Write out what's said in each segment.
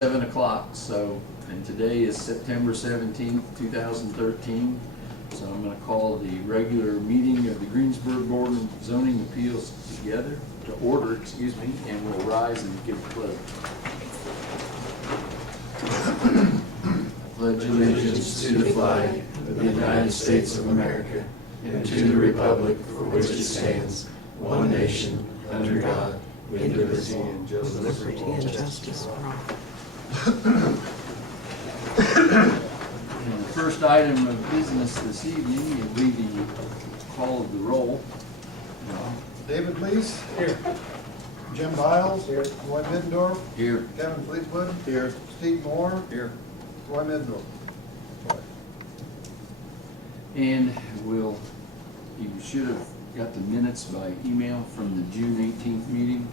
7 o'clock, and today is September 17th, 2013. So I'm going to call the regular meeting of the Greensburg Board of Zoning Appeals to order, and we'll rise and give a pledge. Pledge allegiance to the flag of the United States of America and to the republic for which it stands, one nation, under God, with liberty and justice for all. And the first item of business this evening will be the call of the roll. David Lease. Here. Jim Biles. Here. Roy Middendorf. Here. Kevin Fleetwood. Here. Steve Moore. Here. Roy Middendorf. And you should have got the minutes by email from the June 18th meeting.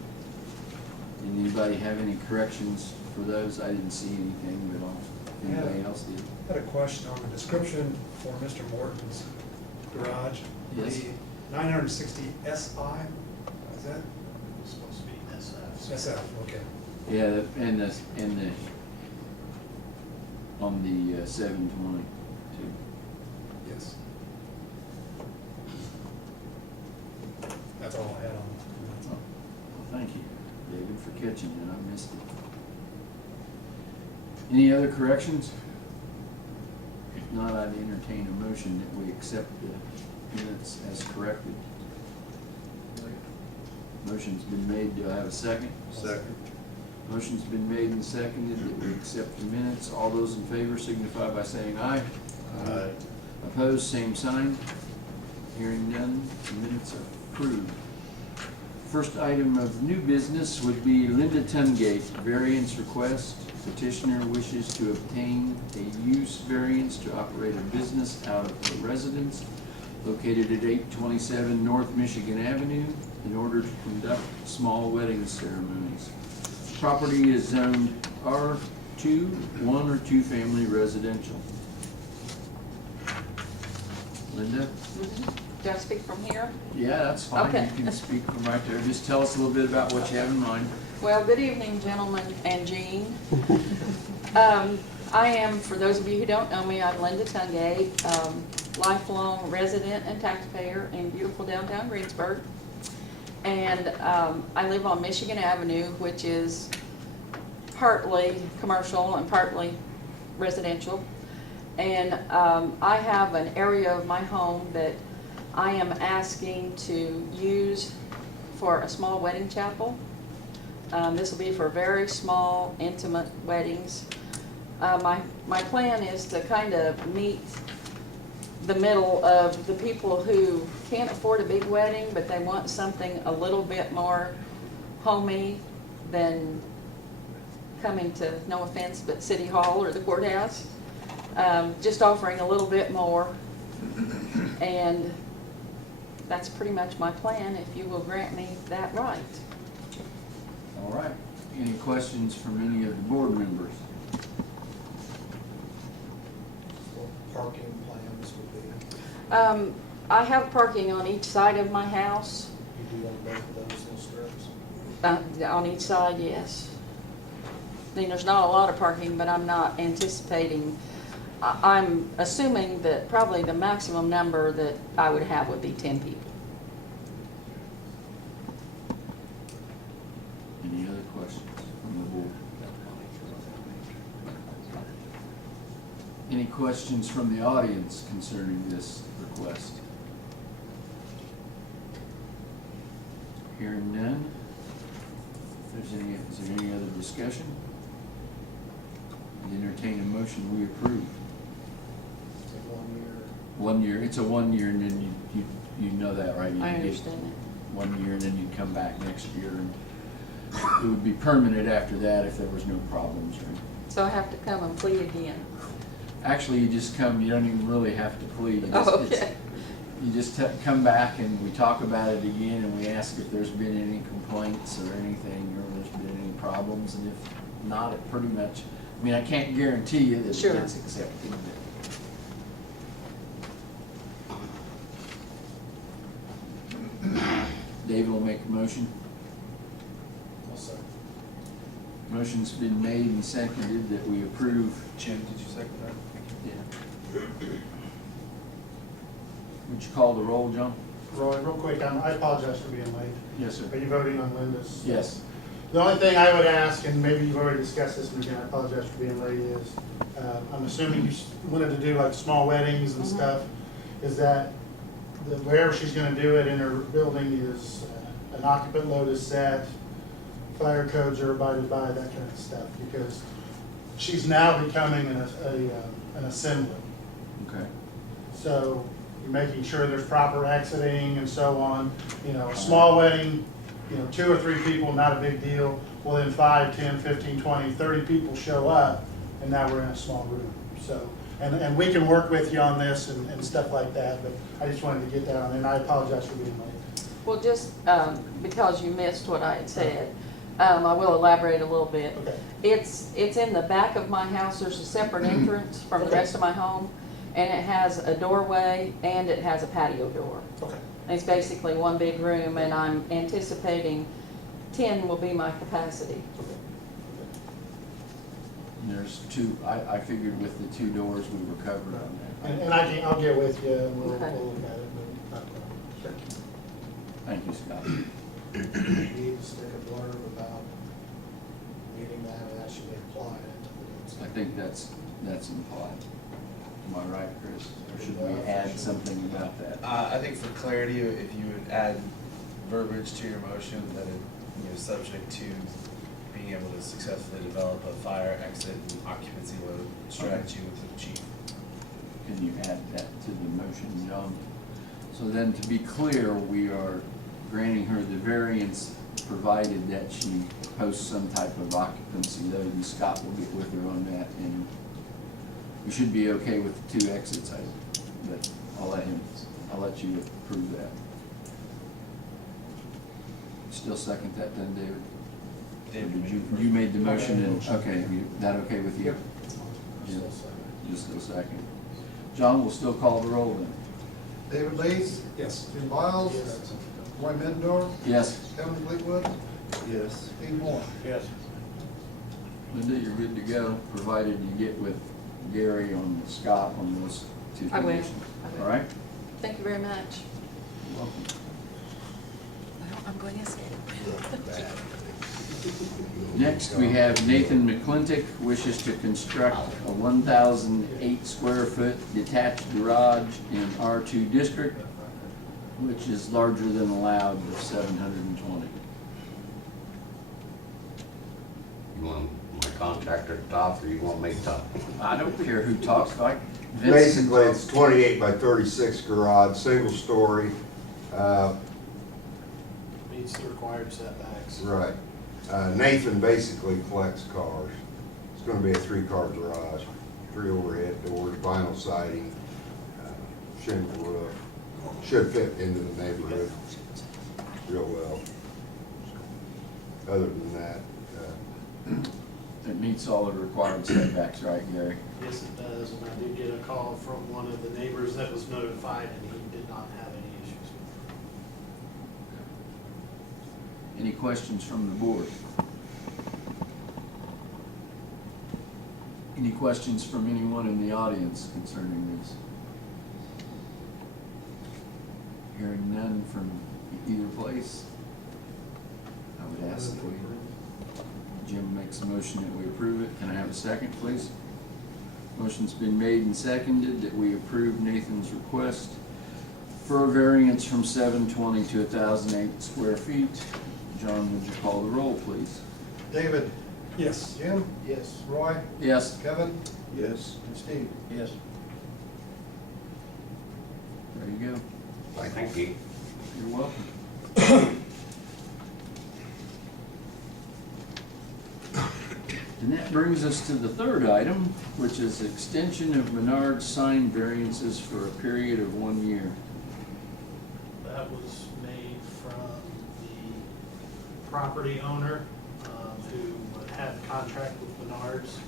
Did anybody have any corrections for those? I didn't see anything, but anybody else did. I had a question on the description for Mr. Morton's garage. Yes. The 960 SI, is that? Supposed to be SF. SF, okay. Yeah, and the on the 720 too. Yes. That's all I had on. Well, thank you, David, for catching it. I missed it. Any other corrections? If not, I'd entertain a motion that we accept the minutes as corrected. Motion's been made. Do I have a second? Second. Motion's been made and seconded that we accept the minutes. All those in favor signify by saying aye. Aye. Opposed, same sign. Hearing none, the minutes are approved. First item of new business would be Linda Tungate variance request. Petitioner wishes to obtain a use variance to operate a business out of a residence located at 827 North Michigan Avenue in order to conduct small wedding ceremonies. Property is zoned R2, 1 or 2 family residential. Linda? Do I speak from here? Yeah, that's fine. Okay. You can speak from right there. Just tell us a little bit about what you have in mind. Well, good evening, gentlemen and Jean. I am, for those of you who don't know me, I'm Linda Tungate, lifelong resident and taxpayer in beautiful downtown Greensburg. And I live on Michigan Avenue, which is partly commercial and partly residential. And I have an area of my home that I am asking to use for a small wedding chapel. This will be for very small, intimate weddings. My plan is to kind of meet the middle of the people who can't afford a big wedding, but they want something a little bit more homey than coming to, no offense, but City Hall or the courthouse. Just offering a little bit more, and that's pretty much my plan, if you will grant me that right. All right. Any questions from any of the board members? What parking plans would be? I have parking on each side of my house. You do on both of those little strips? On each side, yes. I mean, there's not a lot of parking, but I'm not anticipating. I'm assuming that probably the maximum number that I would have would be 10 people. Any other questions from the board? Any questions from the audience concerning this request? Hearing none. Is there any other discussion? Entertain a motion we approve. It's like 1 year. 1 year. It's a 1 year, and then you know that, right? I You understand that. 1 year, and then you'd come back next year, and it would be permanent after that if there was no problems. Right? So I have to come and plead again. Actually, you just come. You don't even really have to plead. You just, Okay. you just come back, and we talk about it again, and we ask if there's been any complaints or anything, or there's been any problems, and if not, it pretty much. I mean, I can't guarantee you that Sure. it gets accepted. David will make a motion. Also. Motion's been made and seconded that we approve. Jim, did you second that? Yeah. Would you call the roll, John? Roy, real quick, I apologize for being late. Yes, sir. Are you voting on Linda's? Yes. The only thing I would ask, and maybe you've already discussed this, and again, I apologize for being late, is I'm assuming you wanted to do like small weddings and stuff, is that wherever she's gonna do it in her building is an occupant load is set, fire codes are abided by, that kind of stuff, because she's now becoming an assembly. Okay. So you're making sure there's proper exiting and so on. You know, a small wedding, 2 or 3 people, not a big deal. Well, then 5, 10, 15, 20, 30 people show up, and now we're in a small room. So, and we can work with you on this and stuff like that, but I just wanted to get that on, and I apologize for being late. Well, just because you missed what I had said, I will elaborate a little bit. Okay. It's in the back of my house. There's a separate entrance from the Okay. rest of my home, and it has a doorway and it has a patio door. Okay. It's basically one big room, and I'm anticipating 10 will be my capacity. And there's 2, I figured with the 2 doors we were covered on that. And I'll get with you, and we'll Okay. look at it. But not a problem. Sure. Thank you, Scott. Need to stick a blurb about meeting that, or that should be applied. I think that's implied. Am I right, Chris? Or should we add something about that? I think for clarity, if you would add verbiage to your motion that it, subject to being able to successfully develop a fire exit and occupancy load strategy with the chief. Can you add that to the motion, John? So then, to be clear, we are granting her the variance provided that she posts some type of occupancy load, and Scott will get with her on that, and we should be okay with the 2 exits, but I'll let you approve that. Still second that then, David? Or did you made the motion and, okay, that okay with you? Yeah. Just a second. John will still call the roll then. David Lees, Yes. Jim Biles, Roy Middendorf, Yes. Kevin Fleetwood, Yes. Steve Moore. Yes. Linda, you're good to go, provided you get with Gary on Scott on those 2 I will. conditions. I will. All right? Thank you very much. You're welcome. Well, I'm going to say it. Next, we have Nathan McClintic wishes to construct a 1,008 square foot detached garage in R2 district, which is larger than allowed of 720. You want my contractor to talk, or you want me to talk? I don't care who talks, like Vince. Basically, it's 28 by 36 garage, single story. Meets the required setbacks. Right. Nathan basically collects cars. It's gonna be a 3-car garage, 3 overhead doors, vinyl siding, shingle roof. Should fit into the neighborhood real well. Other than that, It meets all the required setbacks, right, Gary? Yes, it does, and I did get a call from one of the neighbors that was notified, and he did not have any issues with it. Any questions from the board? Any questions from anyone in the audience concerning this? Hearing none from either place, I would ask that Jim makes a motion that we approve it. Can I have a second, please? Motion's been made and seconded that we approve Nathan's request for a variance from 720 to 1,008 square feet. John, would you call the roll, please? David, Yes. Jim? Yes. Roy, Yes. Kevin, Yes. and Steve. Yes. There you go. Thank you. You're welcome. And that brings us to the 3rd item, which is extension of Menard sign variances for a period of 1 year. That was made from the property owner, who had the contract with Menards.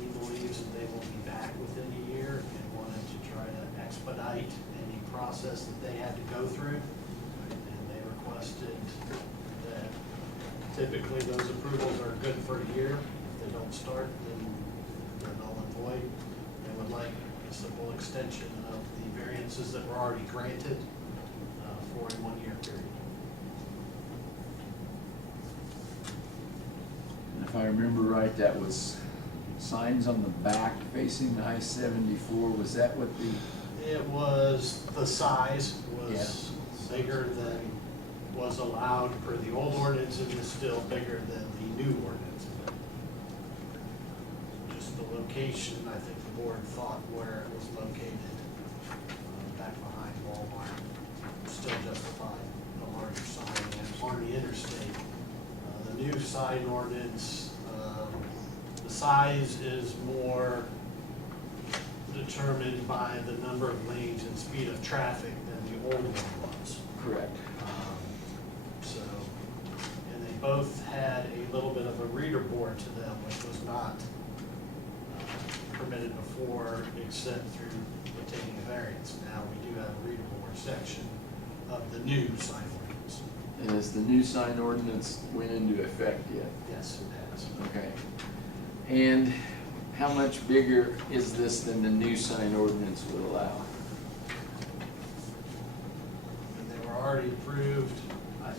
He believes that they will be back within a year and wanted to try to expedite any process that they had to go through. And they requested that Typically, those approvals are good for a year. If they don't start, then they're null and void. They would like a simple extension of the variances that were already granted for a 1-year period. And if I remember right, that was signs on the back facing I-74. Was that what the, It was, the size was bigger than was allowed per the old ordinance, and is still bigger than the new ordinance. Just the location, I think the board thought where it was located, back behind Walmart, still justified a larger sign. And on the interstate, the new sign ordinance, the size is more determined by the number of lanes and speed of traffic than the old one was. correct? So, and they both had a little bit of a reader board to them, which was not permitted before, except through obtaining a variance. Now we do have a reader board section of the new sign ordinance. And has the new sign ordinance went into effect yet? Yes, it has. Okay. And how much bigger is this than the new sign ordinance would allow? And they were already approved, I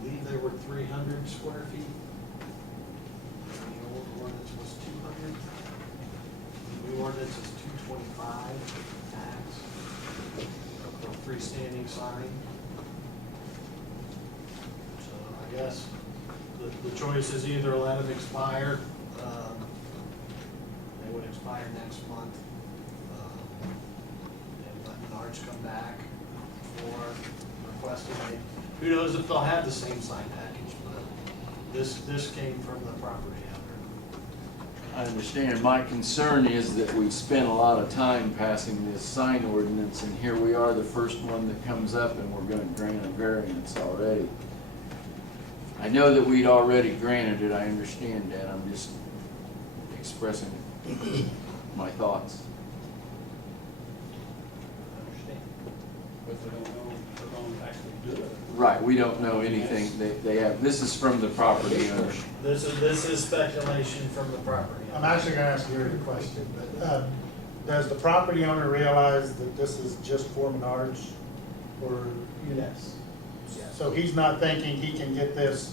believe they were 300 square feet. And the old ordinance was 200. The new ordinance is 225 max for a freestanding sign. So I guess the choice is either let them expire, they would expire next month, and let Menards come back for requesting a, who knows if they'll have the same sign package, but this came from the property owner. I understand. My concern is that we spent a lot of time passing this sign ordinance, and here we are, the first one that comes up, and we're gonna grant a variance already. I know that we'd already granted it, I understand that, I'm just expressing my thoughts. But they don't know if they're going to actually do it. Right, we don't know anything, they have, this is from the property owner. This is speculation from the property owner. I'm actually gonna ask Gary a question, but, does the property owner realize that this is just for Menards? Or, Yes. so he's not thinking he can get this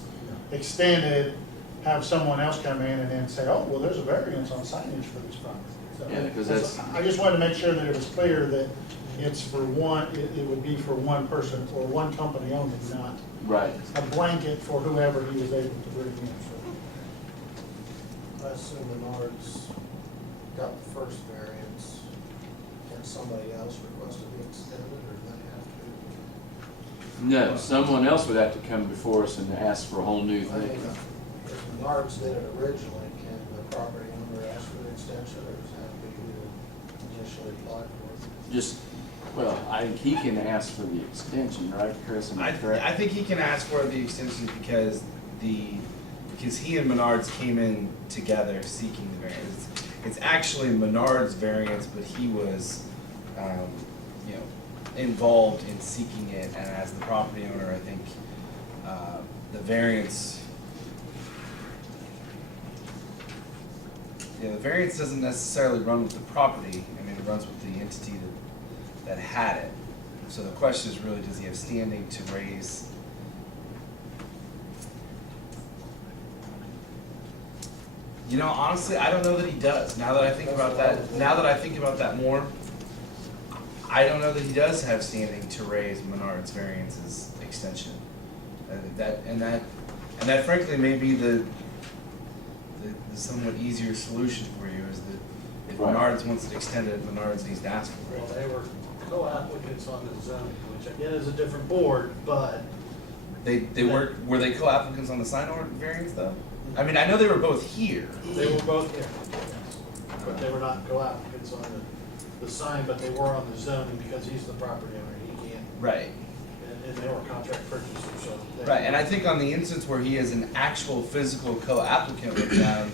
extended, have someone else come in and then say, oh, well, there's a variance on signage for this property. So- Yeah, because that's- I just wanted to make sure that it was clear that it's for one, it would be for one person or one company only, not Right. a blanket for whoever he was able to bring in, so. I assume Menards got the first variance, and somebody else requested the extended, or do they have to? No, someone else would have to come before us and ask for a whole new I mean, thing. if Menards did it originally, can the property owner ask for the extension, or does it have to be who initially applied for it? Just, well, I think he can ask for the extension, right, Chris? Am I correct? I think he can ask for the extension because he and Menards came in together seeking the variance. It's actually Menards' variance, but he was, involved in seeking it, and as the property owner, I think, the variance, the variance doesn't necessarily run with the property, I mean, it runs with the entity that had it. So the question is really, does he have standing to raise? Honestly, I don't know that he does. Now that I think about that more, I don't know that he does have standing to raise Menard's variance's extension. That frankly may be the somewhat easier solution for you, is that if Right. Menards wants it extended, Menards needs to ask for Well, it. they were co-applicants on the zoning, which again is a different board, but They were they co-applicants on the sign ordinance variance though? I mean, I know they were both here. they were both here. But they were not co-applicants on the sign, but they were on the zoning because he's the property owner, he can't. Right. And they were contract purchasers, so. Right, and I think on the instance where he is an actual physical co-applicant with them,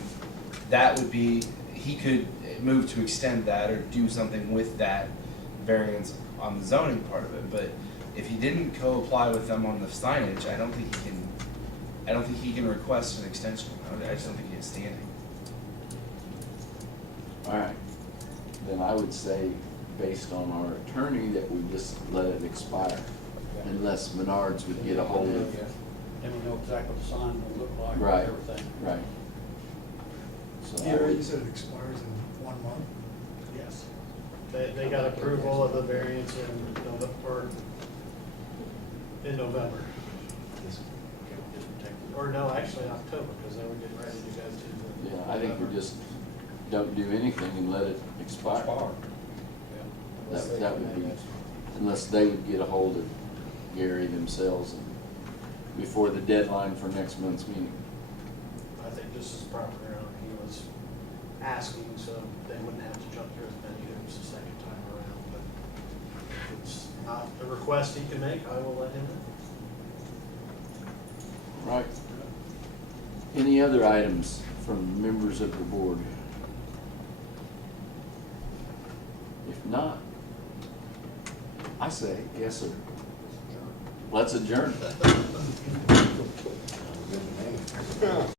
that would be, he could move to extend that or do something with that variance on the zoning part of it, but if he didn't co-apply with them on the signage, I don't think he can I don't think he can request an extension. I just don't think he has standing. All right, then I would say, based on our attorney, that we just let it expire, unless Menards would get a hold of. And we know exactly what the sign will look like Right, and everything. right. So I Gary, you would, said it expires in 1 month? Yes. They got approval of the variance in November, or no, actually October, because they were getting ready to go to the. yeah, I think we just don't do anything and let it expire. That would be, unless they would get a hold of Gary themselves and before the deadline for next month's meeting. I think this is proper, he was asking, so they wouldn't have to jump through as many hoops the second time around, but if it's not a request he can make, I will let him know. Right. Any other items from members of the board? If not, I say, yes, sir. Let's adjourn.